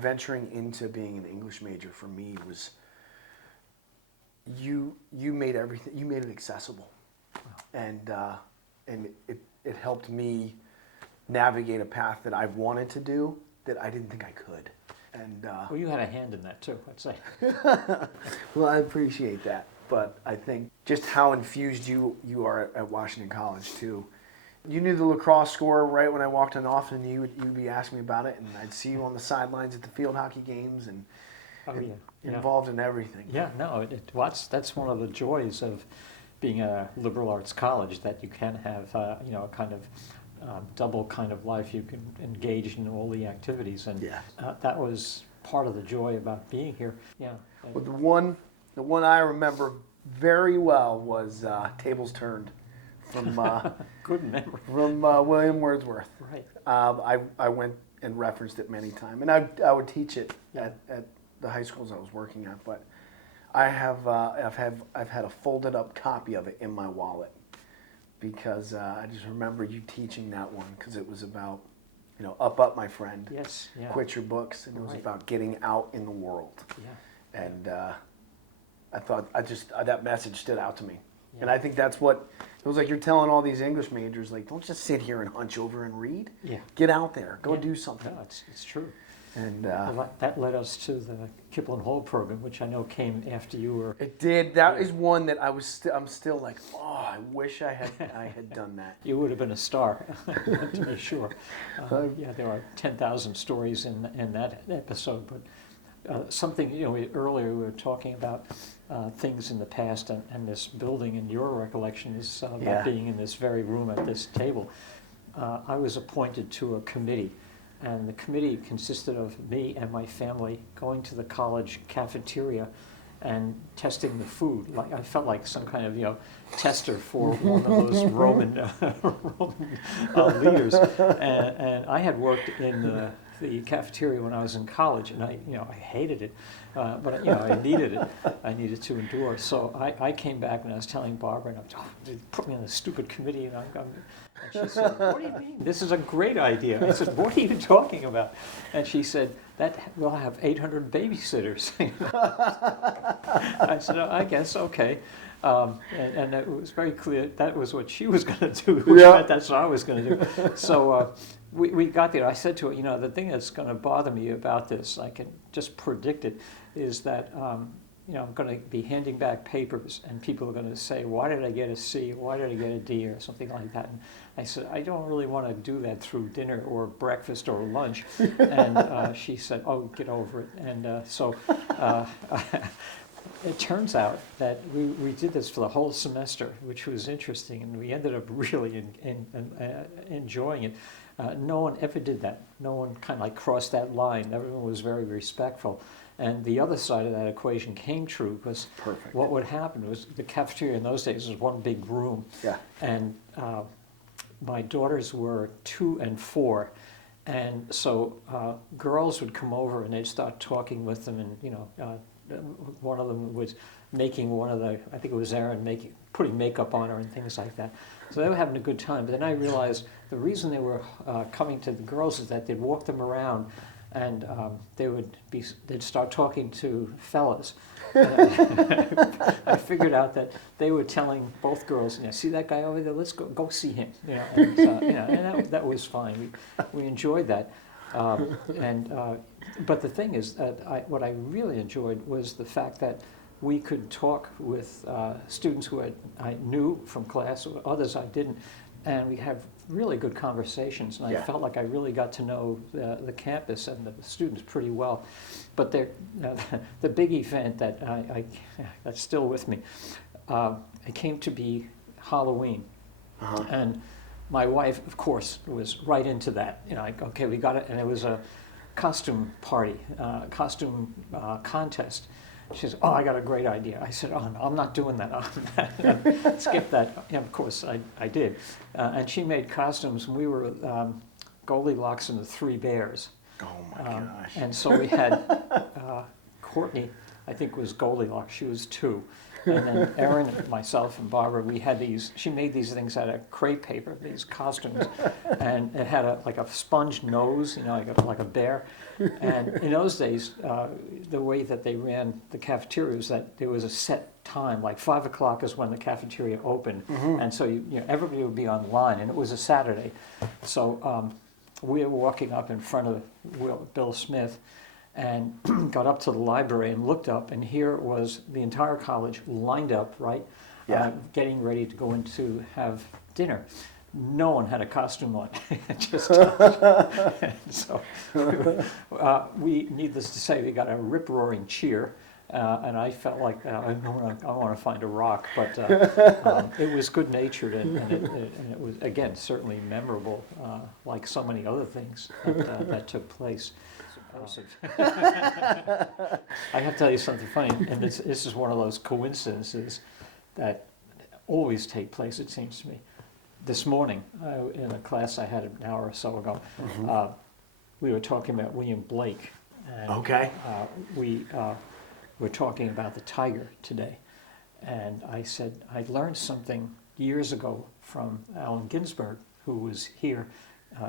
venturing into being an English major for me was you made everything, you made it accessible. Wow. And it helped me navigate a path that I wanted to do that I didn't think I could. And well, you had a hand in that too, I'd say. Well, I appreciate that, but I think just how infused you are at Washington College too. You knew the lacrosse score right when I walked in often. You'd be asking me about it, and I'd see you on the sidelines at the field hockey games, and involved in everything. Yeah, no, that's one of the joys of being a liberal arts college, that you can have a kind of double kind of life. You can engage in all the activities, and that was part of the joy about being here. Yeah. Well, the one I remember very well was Tables Turned from good memory from William Wordsworth. Right. I went and referenced it many times, and I would teach it at the high schools I was working at. But I've had a folded up copy of it in my wallet, because I just remember you teaching that one, because it was about, up my friend. Yes. Yeah. Quit your books, and it was about getting out in the world. Yeah. And I thought that message stood out to me, and I think that's what it was like. You're telling all these English majors, like, don't just sit here and hunch over and read. Yeah. Get out there, go do something. No, it's true. And that led us to the Kipling Hall program, which I know came after you were. It did. That is one that I'm still like, oh, I wish I had done that. You would have been a star, to be sure. There are 10,000 stories in that episode, but something, earlier we were talking about things in the past, and this building, and your recollection is about being in this very room at this table. I was appointed to a committee. And the committee consisted of me and my family going to the college cafeteria and testing the food. Like, I felt like some kind of tester for one of those Roman leaders. And I had worked in the cafeteria when I was in college, and I hated it, but I needed it. I needed to endure. So I came back and I was telling Barbara, and they put me on this stupid committee, and she said, "What do you mean? This is a great idea." I said, "What are you talking about?" And she said, "That we'll have 800 babysitters." I said, "Oh, I guess, okay." And it was very clear that was what she was going to do, which meant that's what I was going to do. So we got there. I said to her, the thing that's going to bother me about this, I can just predict it, is that I'm going to be handing back papers, and people are going to say, "Why did I get a C? Why did I get a D?" or something like that. And I said, "I don't really want to do that through dinner or breakfast or lunch." And she said, "Oh, get over it." And so it turns out that we did this for the whole semester, which was interesting, and we ended up really enjoying it. No one ever did that. No one kind of like crossed that line. Everyone was very respectful. And the other side of that equation came true, because what would happen was the cafeteria in those days was one big room. Yeah. And my daughters were 2 and 4. And so girls would come over and they'd start talking with them, and one of them was making I think it was Erin, putting makeup on her and things like that. So they were having a good time. But then I realized the reason they were coming to the girls is that they'd walk them around, and they'd start talking to fellas. I figured out that they were telling both girls, "See that guy over there? Let's go see him." And that was fine. We enjoyed that. But the thing is that what I really enjoyed was the fact that we could talk with students who I knew from class, or others I didn't, and we have really good conversations, and I felt like I really got to know the campus and the students pretty well. But the big event that that's still with me, it came to be Halloween, and my wife, of course, was right into that. Okay, we got it, and it was a costume party, costume contest. She says, "Oh, I got a great idea." I said, "Oh, no, I'm not doing that." Skip that. Yeah, of course, I did. And she made costumes, and we were Goldilocks and the Three Bears. Oh, my gosh. And so we had Courtney, I think, was Goldilocks. She was 2. And then Erin, myself, and Barbara, we had these. She made these things out of crepe paper, these costumes, and it had like a sponge nose, like a bear. And in those days, the way that they ran the cafeteria was that there was a set time, like 5 o'clock is when the cafeteria opened, and so everybody would be online, and it was a Saturday. So we were walking up in front of Bill Smith, and got up to the library and looked up, and here was the entire college lined up, right, getting ready to go in to have dinner. No one had a costume on. Just so we, needless to say, we got a rip-roaring cheer, and I felt like I want to find a rock, but it was good-natured, and it was, again, certainly memorable, like so many other things that took place. I have to tell you something funny, and this is one of those coincidences that always take place, it seems to me. This morning, in a class I had an hour or so ago, we were talking about William Blake. And, Okay. We were talking about the tiger today, and I said I learned something years ago from Allen Ginsberg, who was here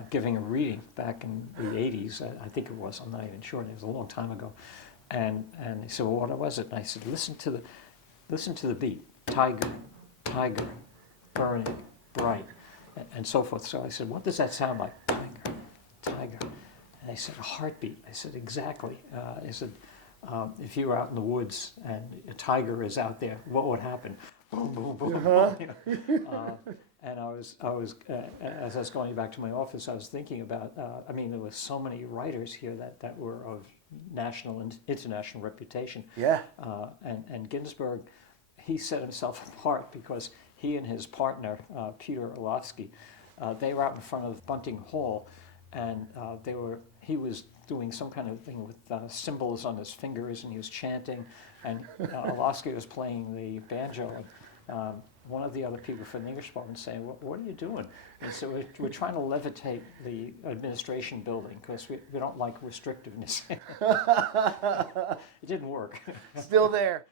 giving a reading back in the 80s, I think it was, I'm not even sure, it was a long time ago. And he said, well, what was it? And I said, listen to the beat, tiger, tiger, burning, bright, and so forth. So I said, what does that sound like? Tiger, tiger. And they said, a heartbeat. I said, exactly. I said, if you were out in the woods and a tiger is out there, what would happen? Boom, boom, boom, boom. And I was as I was going back to my office, I was thinking about, there were so many writers here that were of national and international reputation. Yeah. And Ginsberg, he set himself apart because he and his partner, Peter Orlovsky, they were out in front of Bunting Hall, and he was doing some kind of thing with symbols on his fingers, and he was chanting, and Orlovsky was playing the banjo, and one of the other people from the English department saying, what are you doing? And so we're trying to levitate the administration building because we don't like restrictiveness. It didn't work. Still there.